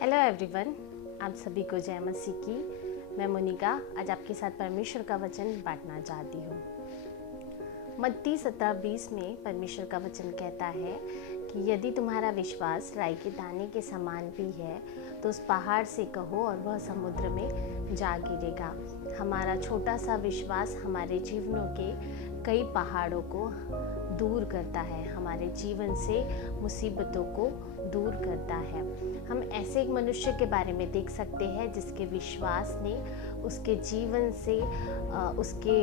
Hello everyone, आप सभी को जय मसीह की। मैं मोनिका आज आपके साथ परमेश्वर का वचन बांटना चाहती हूँ। मत्ती 17:20 में परमेश्वर का वचन कहता है कि यदि तुम्हारा विश्वास राई के दाने के समान भी है तो उस पहाड़ से कहो और वह समुद्र में जा गिरेगा। हमारा छोटा सा विश्वास हमारे जीवनों के कई पहाड़ों को दूर करता है, हमारे जीवन से मुसीबतों को दूर करता है। हम ऐसे एक मनुष्य के बारे में देख सकते हैं जिसके विश्वास ने उसके जीवन से उसके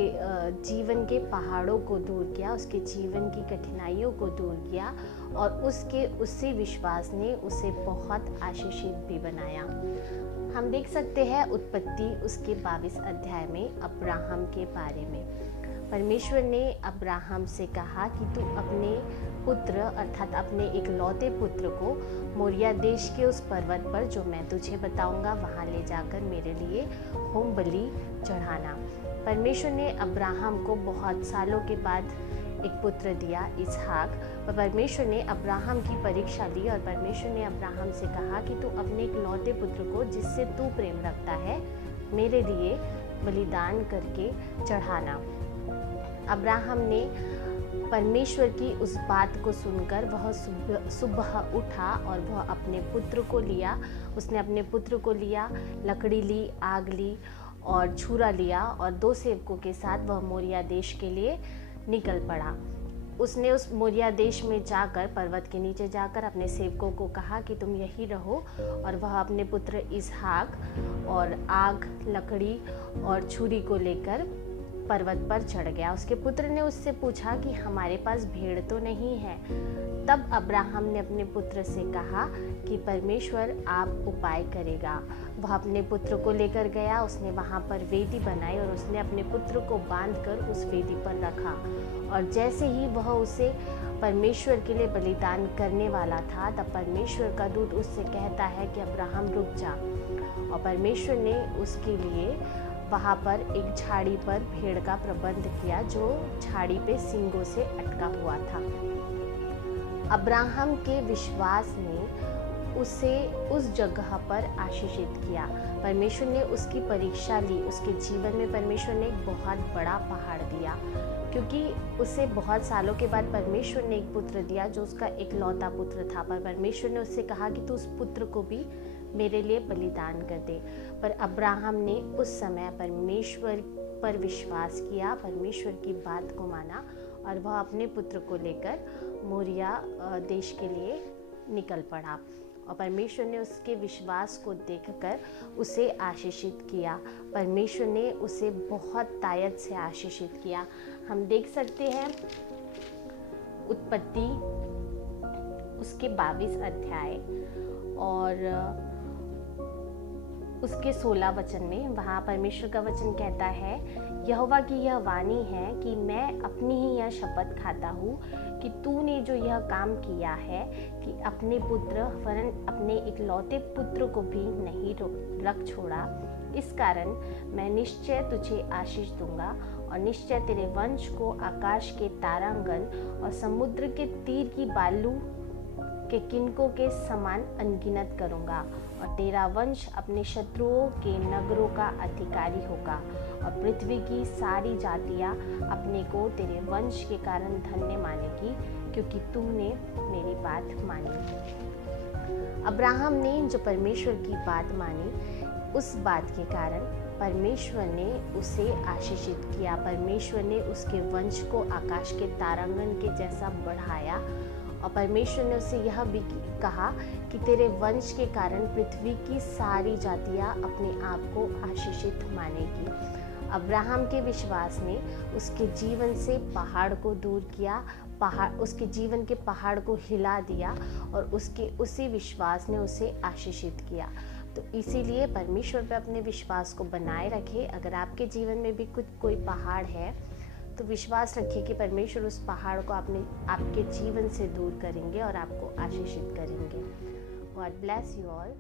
जीवन के पहाड़ों को दूर किया, उसके जीवन की कठिनाइयों को दूर किया और उसी विश्वास ने उसे बहुत आशीषित भी बनाया। हम देख सकते हैं उत्पत्ति उसके 22 अध्याय में अब्राहम के बारे में। परमेश्वर ने अब्राहम से कहा कि तू अपने पुत्र अर्थात अपने इकलौते पुत्र को मोरिया देश के उस पर्वत पर जो मैं तुझे बताऊंगा वहां ले जाकर मेरे लिए होम बलि चढ़ाना। परमेश्वर ने अब्राहम को बहुत सालों के बाद एक पुत्र दिया, इसहाक। परमेश्वर ने अब्राहम की परीक्षा ली और परमेश्वर ने अब्राहम से कहा कि तू अपने इकलौते पुत्र को जिससे तू प्रेम रखता है मेरे लिए बलिदान करके चढ़ाना। अब्राहम ने परमेश्वर की उस बात को सुनकर वह सुबह उठा और वह अपने पुत्र को लिया। उसने अपने पुत्र को लिया, लकड़ी ली, आग ली और छुरा लिया और 2 सेवकों के साथ वह मोरिया देश के लिए निकल पड़ा। उसने उस मोरिया देश में जाकर पर्वत के नीचे जाकर अपने सेवकों को कहा कि तुम यहीं रहो और वह अपने पुत्र इसहाक और आग, लकड़ी और छुरी को लेकर पर्वत पर चढ़ गया। उसके पुत्र ने उससे पूछा कि हमारे पास भेड़ तो नहीं है। तब अब्राहम ने अपने पुत्र से कहा कि परमेश्वर आप उपाय करेगा। वह अपने पुत्र को लेकर गया, उसने वहां पर वेदी बनाई और उसने अपने पुत्र को बांधकर उस वेदी पर रखा और जैसे ही वह उसे परमेश्वर के लिए बलिदान करने वाला था तब परमेश्वर का दूत उससे कहता है कि अब्राहम रुक जा। और परमेश्वर ने उसके लिए वहाँ पर एक झाड़ी पर भेड़ का प्रबंध किया जो झाड़ी पे सींगों से अटका हुआ था। अब्राहम के विश्वास ने उसे उस जगह पर आशीषित किया। परमेश्वर ने उसकी परीक्षा ली। उसके जीवन में परमेश्वर ने एक बहुत बड़ा पहाड़ दिया क्योंकि उसे बहुत सालों के बाद परमेश्वर ने एक पुत्र दिया जो उसका इकलौता पुत्र था। पर परमेश्वर ने उससे कहा कि तू उस पुत्र को भी मेरे लिए बलिदान कर दे। पर अब्राहम ने उस समय परमेश्वर पर विश्वास किया, परमेश्वर की बात को माना और वह अपने पुत्र को लेकर मोरिया देश के लिए निकल पड़ा और परमेश्वर ने उसके विश्वास को देखकर उसे आशीषित किया। परमेश्वर ने उसे बहुत तायत से आशीषित किया। हम देख सकते हैं उत्पत्ति उसके 22 अध्याय और उसके 16 वचन में वहाँ परमेश्वर का वचन कहता है, यहोवा की यह वाणी है कि मैं अपनी ही यह शपथ खाता हूँ कि तूने जो यह काम किया है कि अपने पुत्र वरन अपने इकलौते पुत्र को भी नहीं रख छोड़ा, इस कारण मैं निश्चय तुझे आशीष दूंगा और निश्चय तेरे वंश को आकाश के तारांगन और समुद्र के तीर की बालू के किनकों के समान अनगिनत करूंगा और तेरा वंश अपने शत्रुओं के नगरों का अधिकारी होगा और पृथ्वी की सारी जातियां अपने को तेरे वंश के कारण धन्य मानेगी क्योंकि तूने मेरी बात मानी। अब्राहम ने जो परमेश्वर की बात मानी, उस बात के कारण परमेश्वर ने उसे आशीषित किया। परमेश्वर ने उसके वंश को आकाश के तारांगन के जैसा बढ़ाया और परमेश्वर ने उससे यह भी कहा कि तेरे वंश के कारण पृथ्वी की सारी जातियां अपने आप को आशीषित मानेगी। अब्राहम के विश्वास ने उसके जीवन से पहाड़ को दूर किया, उसके जीवन के पहाड़ को हिला दिया और उसके उसी विश्वास ने उसे आशीषित किया। तो इसीलिए परमेश्वर पे अपने विश्वास को बनाए रखें। अगर आपके जीवन में भी कोई पहाड़ है तो विश्वास रखिए कि परमेश्वर उस पहाड़ को आपके जीवन से दूर करेंगे और आपको आशीषित करेंगे। God bless you all.